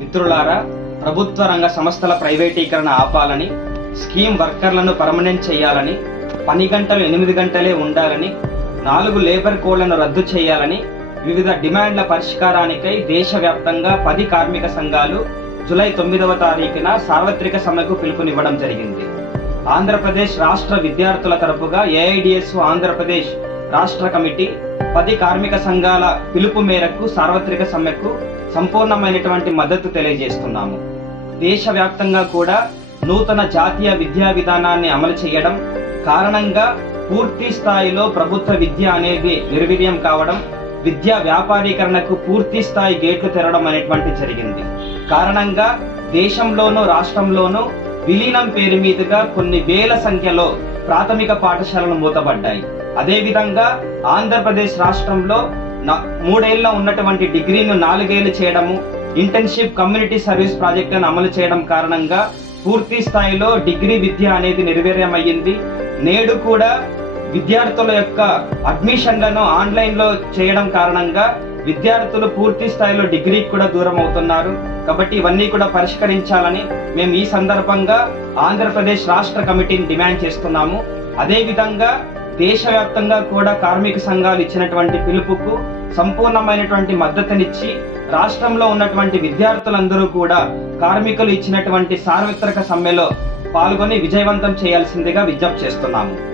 మిత్రులారా ప్రభుత్వ రంగ సంస్థల ప్రైవేటీకరణ ఆపాలని స్కీమ్ వర్కర్లను పర్మనెంట్ చేయాలని పని గంటలు ఎనిమిది గంటలే ఉండాలని నాలుగు లేబర్ కోడ్లను రద్దు చేయాలని వివిధ డిమాండ్ల పరిష్కారానికై దేశవ్యాప్తంగా పది కార్మిక సంఘాలు జూలై తొమ్మిదవ తారీఖున సార్వత్రిక సమ్మెకు పిలుపునివ్వడం జరిగింది. ఆంధ్రప్రదేశ్ రాష్ట్ర విద్యార్థుల తరపుగా ఏఐడిఎస్ ఆంధ్రప్రదేశ్ రాష్ట్ర కమిటీ పది కార్మిక సంఘాల పిలుపు మేరకు సార్వత్రిక సమ్మెకు సంపూర్ణమైనటువంటి మద్దతు తెలియజేస్తున్నాము. దేశవ్యాప్తంగా కూడా నూతన జాతీయ విద్యా విధానాన్ని అమలు చేయడం కారణంగా పూర్తి స్థాయిలో ప్రభుత్వ విద్య అనేది నిర్వీర్యం కావడం విద్యా వ్యాపారీకరణకు పూర్తి స్థాయి గేట్లు తెరవడం అనేటువంటి జరిగింది. కారణంగా దేశంలోనూ రాష్ట్రంలోనూ విలీనం పేరు మీదుగా కొన్ని వేల సంఖ్యలో ప్రాథమిక పాఠశాలలు మూతబడ్డాయి అదేవిధంగా ఆంధ్రప్రదేశ్ రాష్ట్రంలో మూడేళ్ళ ఉన్నటువంటి డిగ్రీను నాలుగేళ్ళు చేయడము ఇంటర్న్షిప్ కమ్యూనిటీ సర్వీస్ ప్రాజెక్టును అమలు చేయడం కారణంగా పూర్తి స్థాయిలో డిగ్రీ విద్య అనేది నిర్వీర్యమయ్యింది. నేడు కూడా విద్యార్థుల యొక్క అడ్మిషన్లను ఆన్లైన్లో చేయడం కారణంగా విద్యార్థులు పూర్తి స్థాయిలో డిగ్రీకి కూడా దూరం అవుతున్నారు. కాబట్టి ఇవన్నీ కూడా పరిష్కరించాలని మేము ఈ సందర్భంగా ఆంధ్రప్రదేశ్ రాష్ట్ర కమిటీని డిమాండ్ చేస్తున్నాము. అదేవిధంగా దేశవ్యాప్తంగా కూడా కార్మిక సంఘాలు ఇచ్చినటువంటి పిలుపుకు సంపూర్ణమైనటువంటి మద్దతునిచ్చి రాష్ట్రంలో ఉన్నటువంటి విద్యార్థులందరూ కూడా కార్మికులు ఇచ్చినటువంటి సార్వత్రిక సమ్మెలో పాల్గొని విజయవంతం చేయాల్సిందిగా విజ్ఞప్తి చేస్తున్నాము.